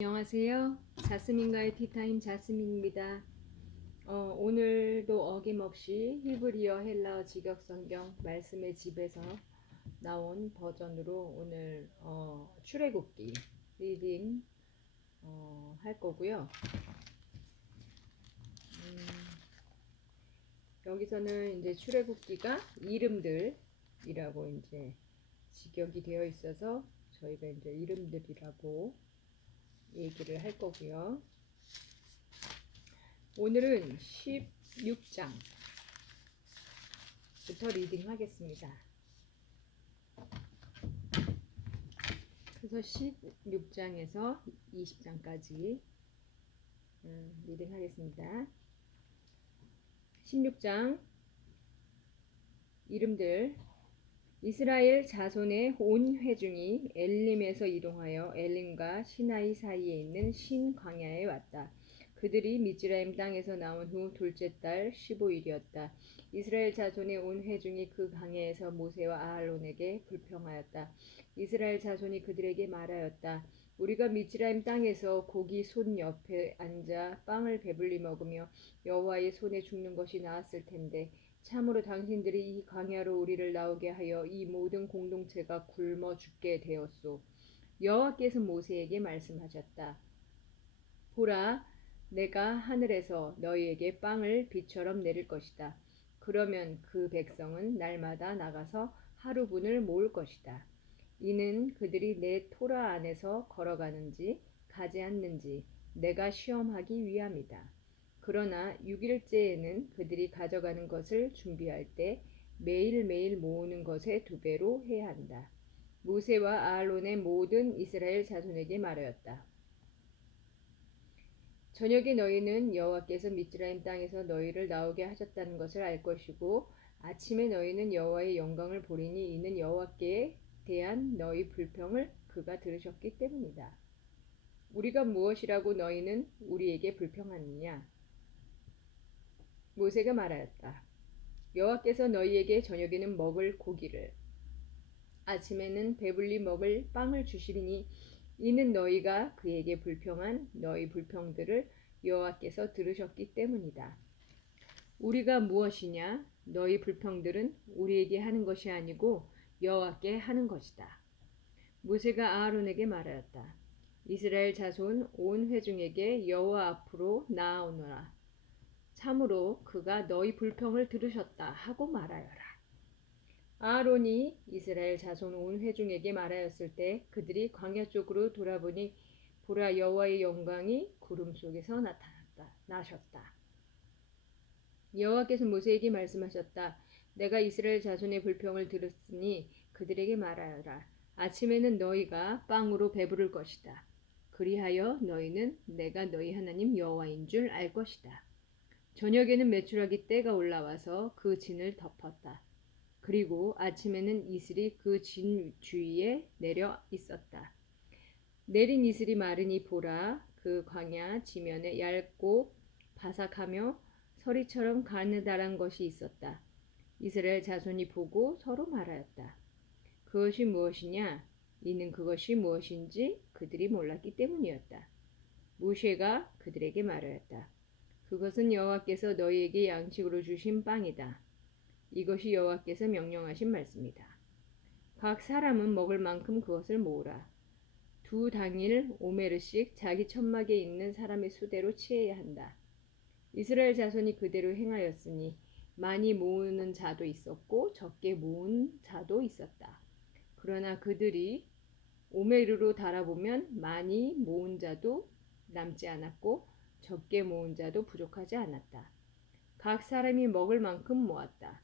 안녕하세요. 자스민과의 티타임 자스민입니다. 오늘도 어김없이 히브리어 헬라어 직역성경 말씀의 집에서 나온 버전으로 오늘 출애굽기 리딩 할 거고요. 여기서는 이제 출애굽기가 이름들이라고 이제 직역이 되어 있어서 저희가 이제 이름들이라고 얘기를 할 거고요. 오늘은 16장부터 리딩 하겠습니다. 그래서 16장에서 20장까지 리딩 하겠습니다. 16장 이름들. 이스라엘 자손의 온 회중이 엘림에서 이동하여 엘림과 시나이 사이에 있는 신 광야에 왔다. 그들이 미즈라임 땅에서 나온 후 둘째 달 15일이었다. 이스라엘 자손의 온 회중이 그 광야에서 모세와 아하론에게 불평하였다. 이스라엘 자손이 그들에게 말하였다. 우리가 미즈라임 땅에서 고기 솥 옆에 앉아 빵을 배불리 먹으며 여호와의 손에 죽는 것이 나았을 텐데 참으로 당신들이 이 광야로 우리를 나오게 하여 이 모든 공동체가 굶어 죽게 되었소. 여호와께서 모세에게 말씀하셨다. 보라, 내가 하늘에서 너희에게 빵을 비처럼 내릴 것이다. 그러면 그 백성은 날마다 나가서 하루분을 모을 것이다. 이는 그들이 내 토라 안에서 걸어가는지 가지 않는지 내가 시험하기 위함이다. 그러나 6일째에는 그들이 가져가는 것을 준비할 때 매일매일 모으는 것의 2배로 해야 한다. 모세와 아알론의 모든 이스라엘 자손에게 말하였다. 저녁에 너희는 여호와께서 미즈라임 땅에서 너희를 나오게 하셨다는 것을 알 것이고 아침에 너희는 여호와의 영광을 보리니 이는 여호와께 대한 너희 불평을 그가 들으셨기 때문이다. 우리가 무엇이라고 너희는 우리에게 불평하느냐? 모세가 말하였다. 여호와께서 너희에게 저녁에는 먹을 고기를 아침에는 배불리 먹을 빵을 주시리니 이는 너희가 그에게 불평한 너희 불평들을 여호와께서 들으셨기 때문이다. 우리가 무엇이냐? 너희 불평들은 우리에게 하는 것이 아니고 여호와께 하는 것이다. 모세가 아하론에게 말하였다. 이스라엘 자손 온 회중에게 여호와 앞으로 나아오너라. 참으로 그가 너희 불평을 들으셨다 하고 말하여라. 아하론이 이스라엘 자손 온 회중에게 말하였을 때 그들이 광야 쪽으로 돌아보니 보라, 여호와의 영광이 구름 속에서 나셨다. 여호와께서 모세에게 말씀하셨다. 내가 이스라엘 자손의 불평을 들었으니 그들에게 말하여라. 아침에는 너희가 빵으로 배부를 것이다. 그리하여 너희는 내가 너희 하나님 여호와인 줄 알 것이다. 저녁에는 메추라기 떼가 올라와서 그 진을 덮었다. 그리고 아침에는 이슬이 그 진 주위에 내려 있었다. 내린 이슬이 마르니 보라, 그 광야 지면에 얇고 바삭하며 서리처럼 가느다란 것이 있었다. 이스라엘 자손이 보고 서로 말하였다. 그것이 무엇이냐? 이는 그것이 무엇인지 그들이 몰랐기 때문이었다. 모세가 그들에게 말하였다. 그것은 여호와께서 너희에게 양식으로 주신 빵이다. 이것이 여호와께서 명령하신 말씀이다. 각 사람은 먹을 만큼 그것을 모으라. 두 당일 오메르씩 자기 천막에 있는 사람의 수대로 취해야 한다. 이스라엘 자손이 그대로 행하였으니 많이 모으는 자도 있었고 적게 모은 자도 있었다. 그러나 그들이 오메르로 달아보면 많이 모은 자도 남지 않았고 적게 모은 자도 부족하지 않았다. 각 사람이 먹을 만큼 모았다.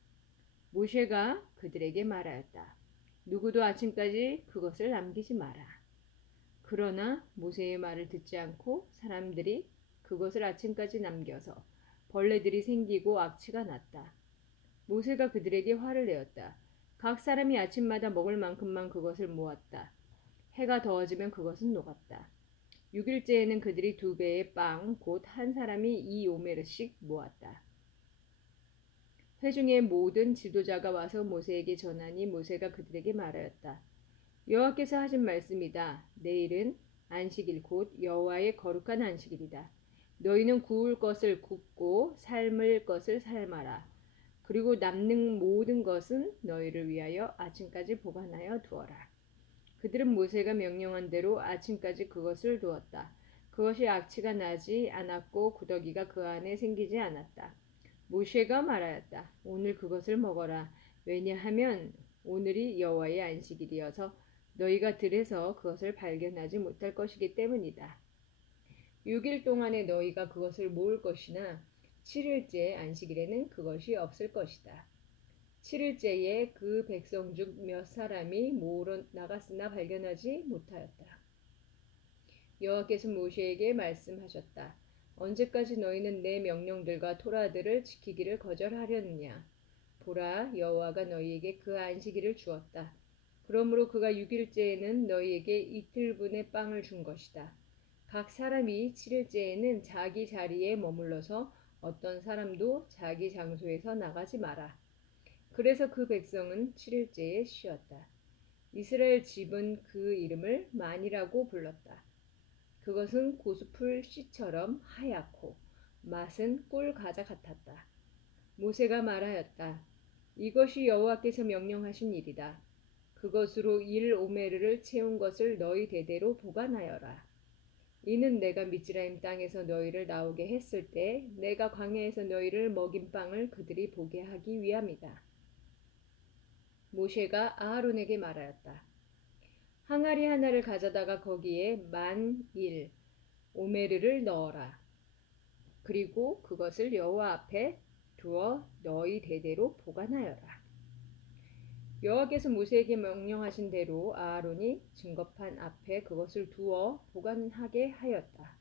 모세가 그들에게 말하였다. 누구도 아침까지 그것을 남기지 마라. 그러나 모세의 말을 듣지 않고 사람들이 그것을 아침까지 남겨서 벌레들이 생기고 악취가 났다. 모세가 그들에게 화를 내었다. 각 사람이 아침마다 먹을 만큼만 그것을 모았다. 해가 더워지면 그것은 녹았다. 6일째에는 그들이 2배의 빵, 곧 한 사람이 2오메르씩 모았다. 회중의 모든 지도자가 와서 모세에게 전하니 모세가 그들에게 말하였다. 여호와께서 하신 말씀이다. 내일은 안식일 곧 여호와의 거룩한 안식일이다. 너희는 구울 것을 굽고 삶을 것을 삶아라. 그리고 남는 모든 것은 너희를 위하여 아침까지 보관하여 두어라. 그들은 모세가 명령한 대로 아침까지 그것을 두었다. 그것이 악취가 나지 않았고 구더기가 그 안에 생기지 않았다. 모세가 말하였다. 오늘 그것을 먹어라. 왜냐하면 오늘이 여호와의 안식일이어서 너희가 들에서 그것을 발견하지 못할 것이기 때문이다. 6일 동안에 너희가 그것을 모을 것이나 7일째 안식일에는 그것이 없을 것이다. 7일째에 그 백성 중 몇 사람이 모으러 나갔으나 발견하지 못하였다. 여호와께서 모세에게 말씀하셨다. 언제까지 너희는 내 명령들과 토라들을 지키기를 거절하려느냐? 보라, 여호와가 너희에게 그 안식일을 주었다. 그러므로 그가 6일째에는 너희에게 이틀분의 빵을 준 것이다. 각 사람이 7일째에는 자기 자리에 머물러서 어떤 사람도 자기 장소에서 나가지 마라. 그래서 그 백성은 7일째에 쉬었다. 이스라엘 집은 그 이름을 만이라고 불렀다. 그것은 고수풀 씨처럼 하얗고 맛은 꿀 과자 같았다. 모세가 말하였다. 이것이 여호와께서 명령하신 일이다. 그것으로 1오메르를 채운 것을 너희 대대로 보관하여라. 이는 내가 미즈라임 땅에서 너희를 나오게 했을 때 내가 광야에서 너희를 먹인 빵을 그들이 보게 하기 위함이다. 모세가 아하론에게 말하였다. 항아리 하나를 가져다가 거기에 만1 오메르를 넣어라. 그리고 그것을 여호와 앞에 두어 너희 대대로 보관하여라. 여호와께서 모세에게 명령하신 대로 아하론이 증거판 앞에 그것을 두어 보관하게 하였다.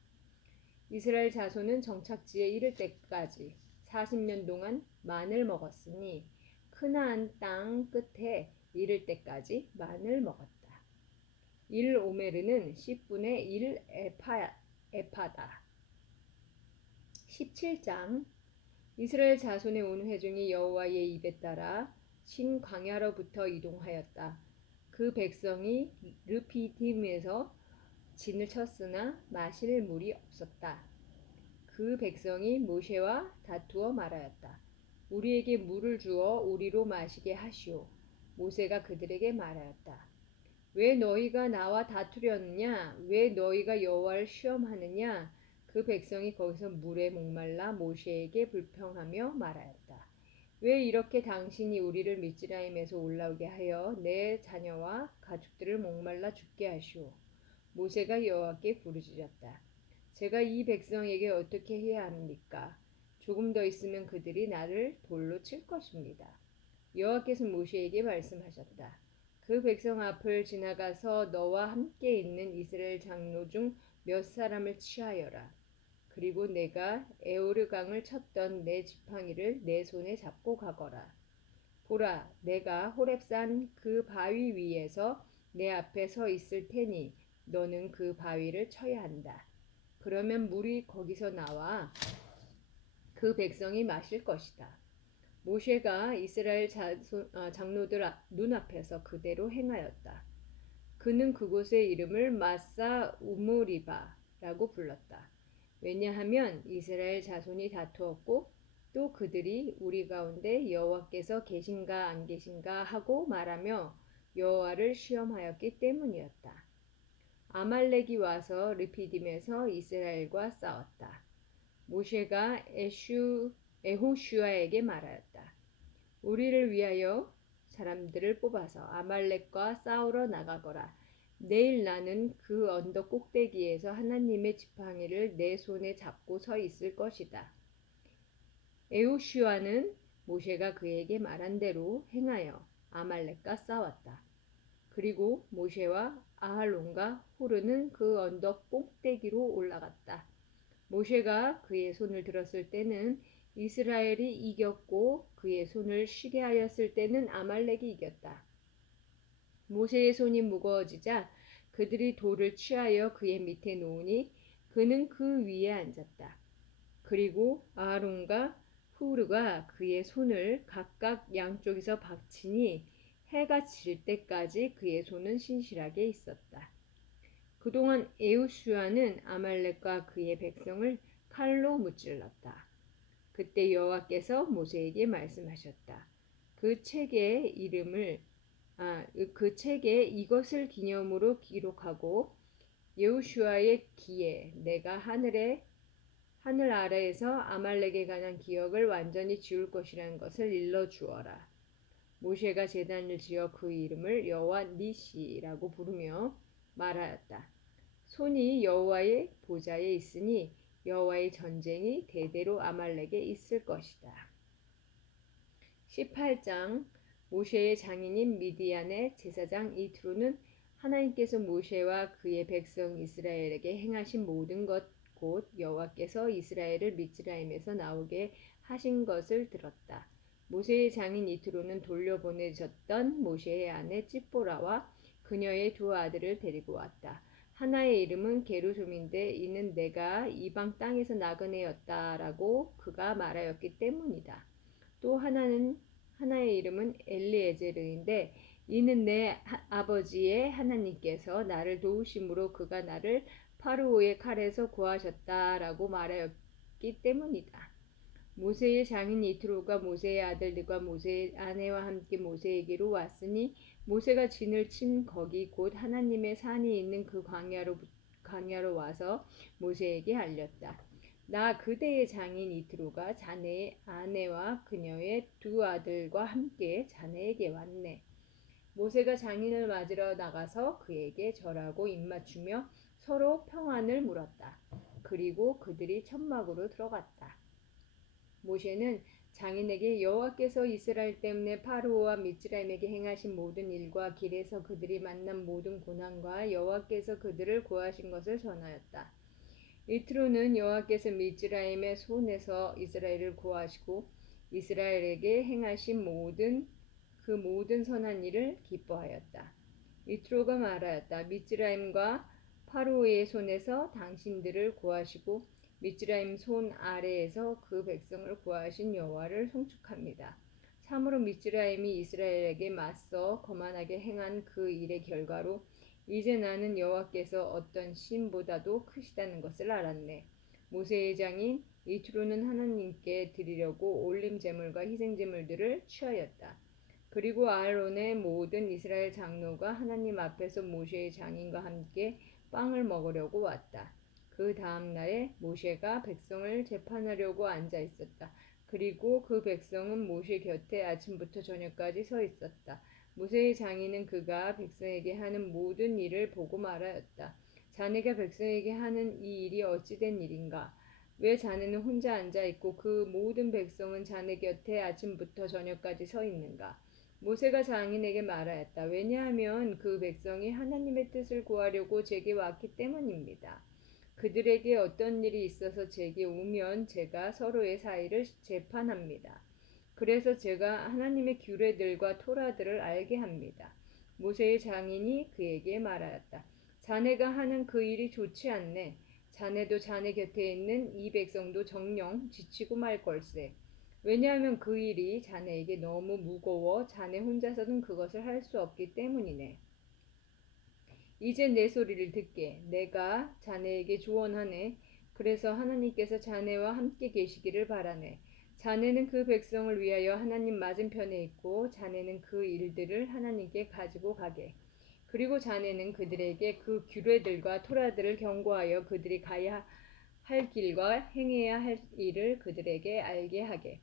이스라엘 자손은 정착지에 이를 때까지 40년 동안 만을 먹었으니 크나안 땅 끝에 이를 때까지 만을 먹었다. 1오메르는 10분의 1 에파다. 17장 이스라엘 자손의 온 회중이 여호와의 입에 따라 신광야로부터 이동하였다. 그 백성이 르피딤에서 진을 쳤으나 마실 물이 없었다. 그 백성이 모세와 다투어 말하였다. 우리에게 물을 주어 우리로 마시게 하시오. 모세가 그들에게 말하였다. 왜 너희가 나와 다투려느냐? 왜 너희가 여호와를 시험하느냐? 그 백성이 거기서 물에 목말라 모세에게 불평하며 말하였다. 왜 이렇게 당신이 우리를 미즈라임에서 올라오게 하여 내 자녀와 가축들을 목말라 죽게 하시오? 모세가 여호와께 부르짖었다. 제가 이 백성에게 어떻게 해야 합니까? 조금 더 있으면 그들이 나를 돌로 칠 것입니다. 여호와께서 모세에게 말씀하셨다. 그 백성 앞을 지나가서 너와 함께 있는 이스라엘 장로 중 몇 사람을 취하여라. 그리고 내가 에오르 강을 쳤던 내 지팡이를 내 손에 잡고 가거라. 보라, 내가 호렙산 그 바위 위에서 내 앞에 서 있을 테니 너는 그 바위를 쳐야 한다. 그러면 물이 거기서 나와 그 백성이 마실 것이다. 모세가 이스라엘 장로들 눈앞에서 그대로 행하였다. 그는 그곳의 이름을 마사 우무리바라고 불렀다. 왜냐하면 이스라엘 자손이 다투었고 또 그들이 우리 가운데 여호와께서 계신가 안 계신가 하고 말하며 여호와를 시험하였기 때문이었다. 아말렉이 와서 르피딤에서 이스라엘과 싸웠다. 모세가 에호슈아에게 말하였다. 우리를 위하여 사람들을 뽑아서 아말렉과 싸우러 나가거라. 내일 나는 그 언덕 꼭대기에서 하나님의 지팡이를 내 손에 잡고 서 있을 것이다. 에호슈아는 모세가 그에게 말한 대로 행하여 아말렉과 싸웠다. 그리고 모세와 아할론과 후르는 그 언덕 꼭대기로 올라갔다. 모세가 그의 손을 들었을 때는 이스라엘이 이겼고 그의 손을 쉬게 하였을 때는 아말렉이 이겼다. 모세의 손이 무거워지자 그들이 돌을 취하여 그의 밑에 놓으니 그는 그 위에 앉았다. 그리고 아하론과 후르가 그의 손을 각각 양쪽에서 박치니 해가 질 때까지 그의 손은 신실하게 있었다. 그동안 에우슈아는 아말렉과 그의 백성을 칼로 무찔렀다. 그때 여호와께서 모세에게 말씀하셨다. 그 책의 이름을 그 책에 이것을 기념으로 기록하고 여호슈아의 기에 내가 하늘 아래에서 아말렉에 관한 기억을 완전히 지울 것이라는 것을 일러 주어라. 모세가 제단을 지어 그 이름을 여호와 니시라고 부르며 말하였다. 손이 여호와의 보좌에 있으니 여호와의 전쟁이 대대로 아말렉에 있을 것이다. 18장 모세의 장인인 미디안의 제사장 이트로는 하나님께서 모세와 그의 백성 이스라엘에게 행하신 모든 것 곧 여호와께서 이스라엘을 미스라임에서 나오게 하신 것을 들었다. 모세의 장인 이트로는 돌려보내졌던 모세의 아내 찌뽀라와 그녀의 두 아들을 데리고 왔다. 하나의 이름은 게르솜인데 이는 내가 이방 땅에서 나그네였다라고 그가 말하였기 때문이다. 또 하나의 이름은 엘리에제르인데 이는 내 아버지의 하나님께서 나를 도우심으로 그가 나를 파르오의 칼에서 구하셨다라고 말하였기 때문이다. 모세의 장인 이트로가 모세의 아들들과 모세의 아내와 함께 모세에게로 왔으니 모세가 진을 친 거기 곧 하나님의 산이 있는 그 광야로 와서 모세에게 알렸다. 나 그대의 장인 이트로가 자네의 아내와 그녀의 두 아들과 함께 자네에게 왔네. 모세가 장인을 맞으러 나가서 그에게 절하고 입맞추며 서로 평안을 물었다. 그리고 그들이 천막으로 들어갔다. 모세는 장인에게 여호와께서 이스라엘 때문에 파르오와 미스라임에게 행하신 모든 일과 길에서 그들이 만난 모든 고난과 여호와께서 그들을 구하신 것을 전하였다. 이트로는 여호와께서 미스라임의 손에서 이스라엘을 구하시고 이스라엘에게 행하신 모든 선한 일을 기뻐하였다. 이트로가 말하였다. 미스라임과 파로의 손에서 당신들을 구하시고 미스라임 손 아래에서 그 백성을 구하신 여호와를 송축합니다. 참으로 미스라임이 이스라엘에게 맞서 거만하게 행한 그 일의 결과로 이제 나는 여호와께서 어떤 신보다도 크시다는 것을 알았네. 모세의 장인 이트로는 하나님께 드리려고 올림 제물과 희생 제물들을 취하였다. 그리고 아론의 모든 이스라엘 장로가 하나님 앞에서 모세의 장인과 함께 빵을 먹으려고 왔다. 그 다음 날에 모세가 백성을 재판하려고 앉아 있었다. 그리고 그 백성은 모세 곁에 아침부터 저녁까지 서 있었다. 모세의 장인은 그가 백성에게 하는 모든 일을 보고 말하였다. 자네가 백성에게 하는 이 일이 어찌된 일인가? 왜 자네는 혼자 앉아 있고 그 모든 백성은 자네 곁에 아침부터 저녁까지 서 있는가? 모세가 장인에게 말하였다. 왜냐하면 그 백성이 하나님의 뜻을 구하려고 제게 왔기 때문입니다. 그들에게 어떤 일이 있어서 제게 오면 제가 서로의 사이를 재판합니다. 그래서 제가 하나님의 규례들과 토라들을 알게 합니다. 모세의 장인이 그에게 말하였다. 자네가 하는 그 일이 좋지 않네. 자네도 자네 곁에 있는 이 백성도 정령 지치고 말 걸세. 왜냐하면 그 일이 자네에게 너무 무거워 자네 혼자서는 그것을 할 수 없기 때문이네. 이제 내 소리를 듣게. 내가 자네에게 조언하네. 그래서 하나님께서 자네와 함께 계시기를 바라네. 자네는 그 백성을 위하여 하나님 맞은편에 있고 자네는 그 일들을 하나님께 가지고 가게. 그리고 자네는 그들에게 그 규례들과 토라들을 경고하여 그들이 가야 할 길과 행해야 할 일을 그들에게 알게 하게.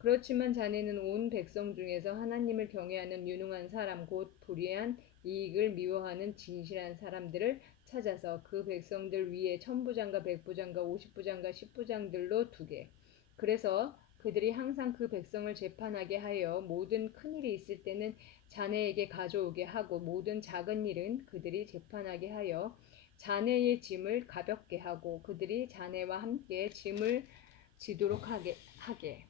그렇지만 자네는 온 백성 중에서 하나님을 경외하는 유능한 사람 곧 불의한 이익을 미워하는 진실한 사람들을 찾아서 그 백성들 위에 천부장과 백부장과 50부장과 10부장들로 두게. 그래서 그들이 항상 그 백성을 재판하게 하여 모든 큰일이 있을 때는 자네에게 가져오게 하고 모든 작은 일은 그들이 재판하게 하여 자네의 짐을 가볍게 하고 그들이 자네와 함께 짐을 지도록 하게.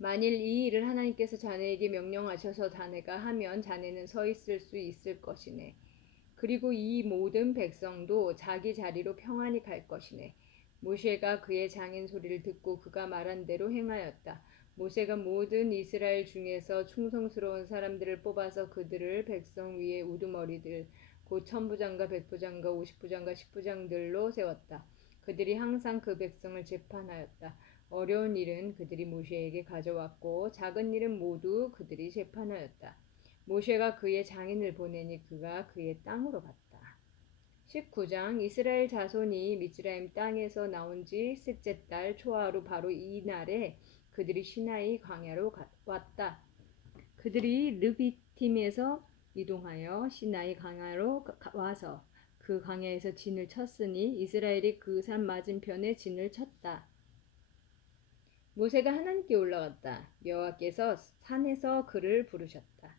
만일 이 일을 하나님께서 자네에게 명령하셔서 자네가 하면 자네는 서 있을 수 있을 것이네. 그리고 이 모든 백성도 자기 자리로 평안히 갈 것이네. 모세가 그의 장인 소리를 듣고 그가 말한 대로 행하였다. 모세가 모든 이스라엘 중에서 충성스러운 사람들을 뽑아서 그들을 백성 위에 우두머리들 곧 천부장과 백부장과 50부장과 10부장들로 세웠다. 그들이 항상 그 백성을 재판하였다. 어려운 일은 그들이 모세에게 가져왔고 작은 일은 모두 그들이 재판하였다. 모세가 그의 장인을 보내니 그가 그의 땅으로 갔다. 19장 이스라엘 자손이 미스라임 땅에서 나온 지 셋째 달 초하루 바로 이 날에 그들이 시나이 광야로 왔다. 그들이 르비팀에서 이동하여 시나이 광야로 와서 그 광야에서 진을 쳤으니 이스라엘이 그 산 맞은편에 진을 쳤다. 모세가 하나님께 올라갔다. 여호와께서 산에서 그를 부르셨다.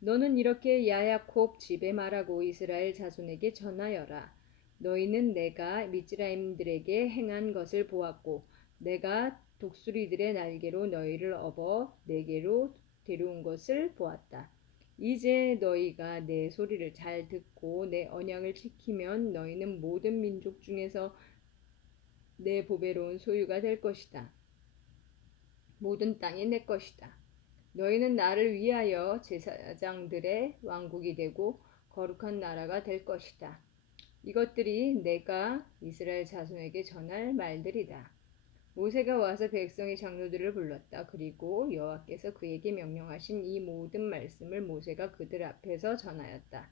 너는 이렇게 야야콥 집에 말하고 이스라엘 자손에게 전하여라. 너희는 내가 미즈라임들에게 행한 것을 보았고 내가 독수리들의 날개로 너희를 업어 내게로 데려온 것을 보았다. 이제 너희가 내 소리를 잘 듣고 내 언약을 지키면 너희는 모든 민족 중에서 내 보배로운 소유가 될 것이다. 모든 땅이 내 것이다. 너희는 나를 위하여 제사장들의 왕국이 되고 거룩한 나라가 될 것이다. 이것들이 내가 이스라엘 자손에게 전할 말들이다. 모세가 와서 백성의 장로들을 불렀다. 그리고 여호와께서 그에게 명령하신 이 모든 말씀을 모세가 그들 앞에서 전하였다.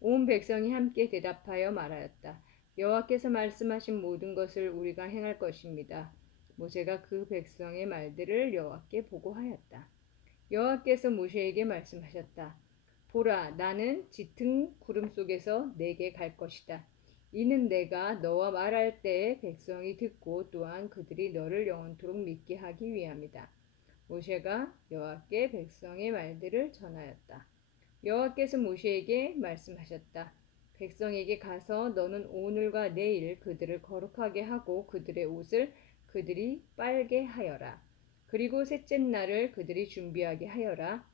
온 백성이 함께 대답하여 말하였다. 여호와께서 말씀하신 모든 것을 우리가 행할 것입니다. 모세가 그 백성의 말들을 여호와께 보고하였다. 여호와께서 모세에게 말씀하셨다. 보라, 나는 짙은 구름 속에서 내게 갈 것이다. 이는 내가 너와 말할 때에 백성이 듣고 또한 그들이 너를 영원토록 믿게 하기 위함이다. 모세가 여호와께 백성의 말들을 전하였다. 여호와께서 모세에게 말씀하셨다. 백성에게 가서 너는 오늘과 내일 그들을 거룩하게 하고 그들의 옷을 그들이 빨게 하여라. 그리고 셋째 날을 그들이 준비하게 하여라.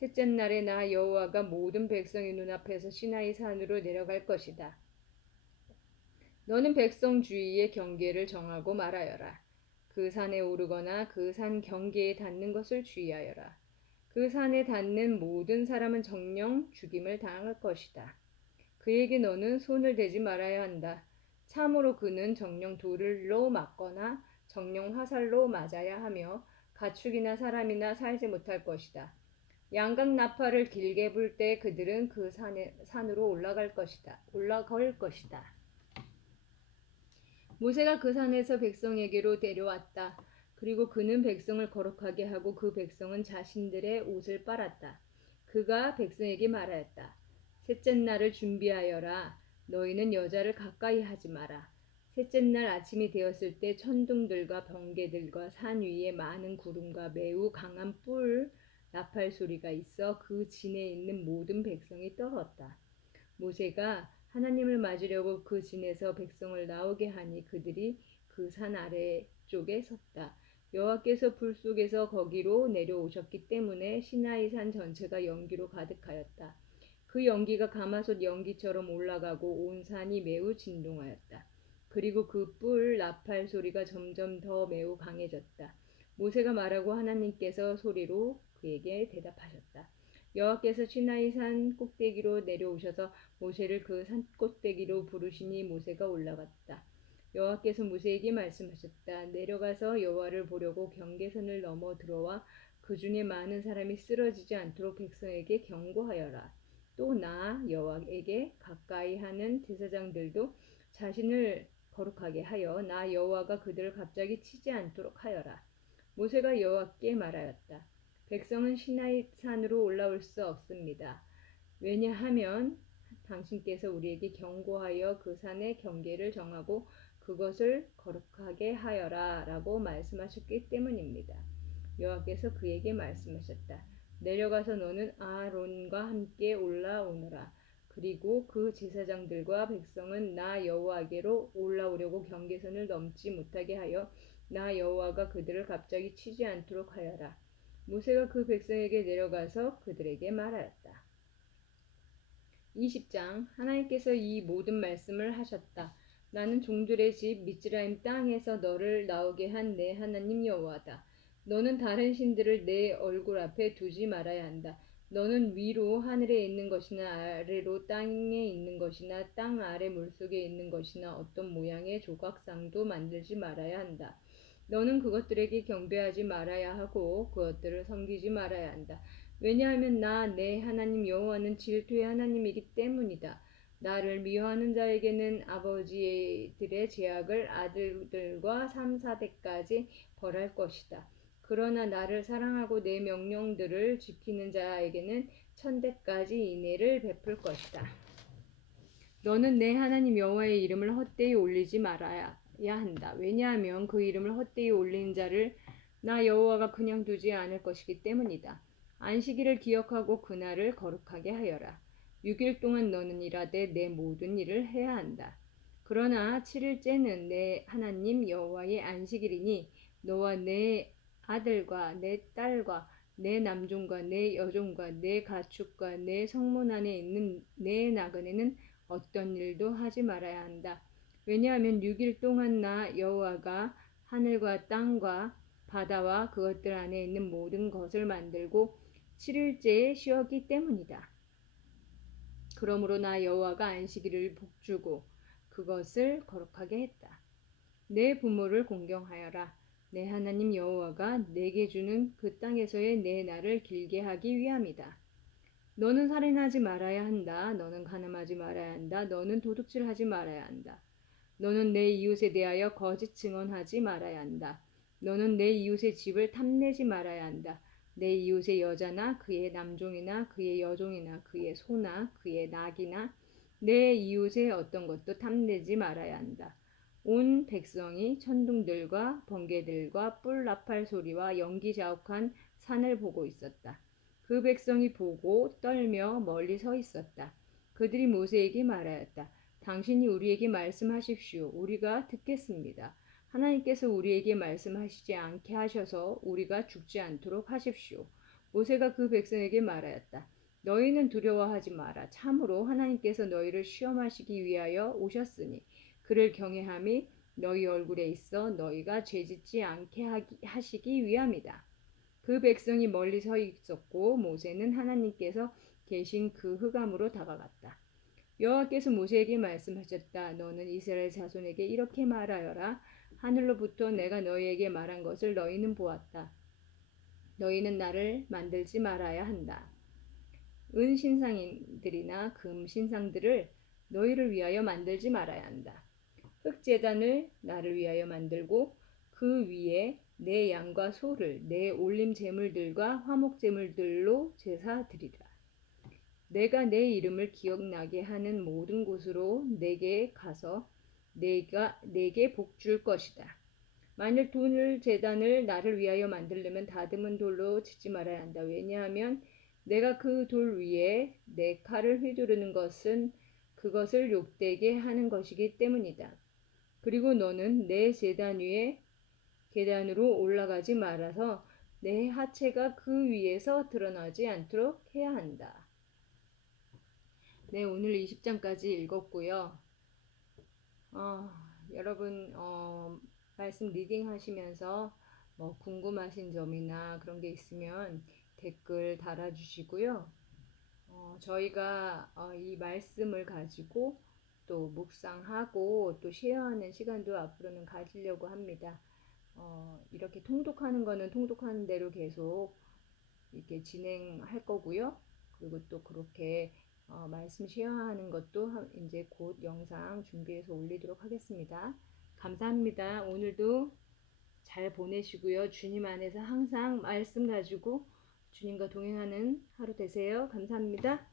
셋째 날에 나 여호와가 모든 백성의 눈앞에서 시나이 산으로 내려갈 것이다. 너는 백성 주위의 경계를 정하고 말하여라. 그 산에 오르거나 그 산 경계에 닿는 것을 주의하여라. 그 산에 닿는 모든 사람은 정령 죽임을 당할 것이다. 그에게 너는 손을 대지 말아야 한다. 참으로 그는 정령 돌로 맞거나 정령 화살로 맞아야 하며 가축이나 사람이나 살지 못할 것이다. 양각 나팔을 길게 불 때 그들은 그 산으로 올라갈 것이다. 모세가 그 산에서 백성에게로 데려왔다. 그리고 그는 백성을 거룩하게 하고 그 백성은 자신들의 옷을 빨았다. 그가 백성에게 말하였다. 셋째 날을 준비하여라. 너희는 여자를 가까이 하지 마라. 셋째 날 아침이 되었을 때 천둥들과 번개들과 산 위에 많은 구름과 매우 강한 뿔 나팔 소리가 있어 그 진에 있는 모든 백성이 떨었다. 모세가 하나님을 맞으려고 그 진에서 백성을 나오게 하니 그들이 그 산 아래쪽에 섰다. 여호와께서 불 속에서 거기로 내려오셨기 때문에 시나이 산 전체가 연기로 가득하였다. 그 연기가 가마솥 연기처럼 올라가고 온 산이 매우 진동하였다. 그리고 그 뿔 나팔 소리가 점점 더 매우 강해졌다. 모세가 말하고 하나님께서 소리로 그에게 대답하셨다. 여호와께서 시나이 산 꼭대기로 내려오셔서 모세를 그 산 꼭대기로 부르시니 모세가 올라갔다. 여호와께서 모세에게 말씀하셨다. 내려가서 여호와를 보려고 경계선을 넘어 들어와 그 중에 많은 사람이 쓰러지지 않도록 백성에게 경고하여라. 또 나 여호와에게 가까이 하는 제사장들도 자신을 거룩하게 하여 나 여호와가 그들을 갑자기 치지 않도록 하여라. 모세가 여호와께 말하였다. 백성은 시나이 산으로 올라올 수 없습니다. 왜냐하면 당신께서 우리에게 경고하여 그 산의 경계를 정하고 그것을 거룩하게 하여라 라고 말씀하셨기 때문입니다. 여호와께서 그에게 말씀하셨다. 내려가서 너는 아론과 함께 올라오너라. 그리고 그 제사장들과 백성은 나 여호와께로 올라오려고 경계선을 넘지 못하게 하여 나 여호와가 그들을 갑자기 치지 않도록 하여라. 모세가 그 백성에게 내려가서 그들에게 말하였다. 20장 하나님께서 이 모든 말씀을 하셨다. 나는 종들의 집 미즈라임 땅에서 너를 나오게 한 내 하나님 여호와다. 너는 다른 신들을 내 얼굴 앞에 두지 말아야 한다. 너는 위로 하늘에 있는 것이나 아래로 땅에 있는 것이나 땅 아래 물속에 있는 것이나 어떤 모양의 조각상도 만들지 말아야 한다. 너는 그것들에게 경배하지 말아야 하고 그것들을 섬기지 말아야 한다. 왜냐하면 나 내 하나님 여호와는 질투의 하나님이기 때문이다. 나를 미워하는 자에게는 아버지들의 죄악을 아들들과 3, 4대까지 벌할 것이다. 그러나 나를 사랑하고 내 명령들을 지키는 자에게는 1000대까지 인애를 베풀 것이다. 너는 내 하나님 여호와의 이름을 헛되이 올리지 말아야 한다. 왜냐하면 그 이름을 헛되이 올리는 자를 나 여호와가 그냥 두지 않을 것이기 때문이다. 안식일을 기억하고 그날을 거룩하게 하여라. 6일 동안 너는 일하되 내 모든 일을 해야 한다. 그러나 7일째는 내 하나님 여호와의 안식일이니 너와 내 아들과 내 딸과 내 남종과 내 여종과 내 가축과 내 성문 안에 있는 내 나그네는 어떤 일도 하지 말아야 한다. 왜냐하면 6일 동안 나 여호와가 하늘과 땅과 바다와 그것들 안에 있는 모든 것을 만들고 7일째에 쉬었기 때문이다. 그러므로 나 여호와가 안식일을 복주고 그것을 거룩하게 했다. 내 부모를 공경하여라. 내 하나님 여호와가 내게 주는 그 땅에서의 내 날을 길게 하기 위함이다. 너는 살인하지 말아야 한다. 너는 간음하지 말아야 한다. 너는 도둑질하지 말아야 한다. 너는 내 이웃에 대하여 거짓 증언하지 말아야 한다. 너는 내 이웃의 집을 탐내지 말아야 한다. 내 이웃의 여자나 그의 남종이나 그의 여종이나 그의 소나 그의 낙이나 내 이웃의 어떤 것도 탐내지 말아야 한다. 온 백성이 천둥들과 번개들과 뿔 나팔 소리와 연기 자욱한 산을 보고 있었다. 그 백성이 보고 떨며 멀리 서 있었다. 그들이 모세에게 말하였다. 당신이 우리에게 말씀하십시오. 우리가 듣겠습니다. 하나님께서 우리에게 말씀하시지 않게 하셔서 우리가 죽지 않도록 하십시오. 모세가 그 백성에게 말하였다. 너희는 두려워하지 마라. 참으로 하나님께서 너희를 시험하시기 위하여 오셨으니 그를 경외함이 너희 얼굴에 있어 너희가 죄짓지 않게 하시기 위함이다. 그 백성이 멀리 서 있었고 모세는 하나님께서 계신 그 흑암으로 다가갔다. 여호와께서 모세에게 말씀하셨다. 너는 이스라엘 자손에게 이렇게 말하여라. 하늘로부터 내가 너희에게 말한 것을 너희는 보았다. 너희는 나를 만들지 말아야 한다. 은 신상들이나 금 신상들을 너희를 위하여 만들지 말아야 한다. 흙 제단을 나를 위하여 만들고 그 위에 내 양과 소를 내 올림 제물들과 화목 제물들로 제사 드리라. 내가 내 이름을 기억나게 하는 모든 곳으로 내게 가서 내게 복 줄 것이다. 만일 돌 제단을 나를 위하여 만들려면 다듬은 돌로 치지 말아야 한다. 왜냐하면 내가 그 돌 위에 내 칼을 휘두르는 것은 그것을 욕되게 하는 것이기 때문이다. 그리고 너는 내 제단 위에 계단으로 올라가지 말아서 내 하체가 그 위에서 드러나지 않도록 해야 한다. 네, 오늘 20장까지 읽었고요. 여러분 말씀 리딩 하시면서 뭐 궁금하신 점이나 그런 게 있으면 댓글 달아주시고요. 저희가 이 말씀을 가지고 또 묵상하고 또 쉐어하는 시간도 앞으로는 가지려고 합니다. 이렇게 통독하는 거는 통독하는 대로 계속 이렇게 진행할 거고요. 그리고 또 그렇게 말씀 쉐어하는 것도 이제 곧 영상 준비해서 올리도록 하겠습니다. 감사합니다. 오늘도 잘 보내시고요. 주님 안에서 항상 말씀 가지고 주님과 동행하는 하루 되세요. 감사합니다.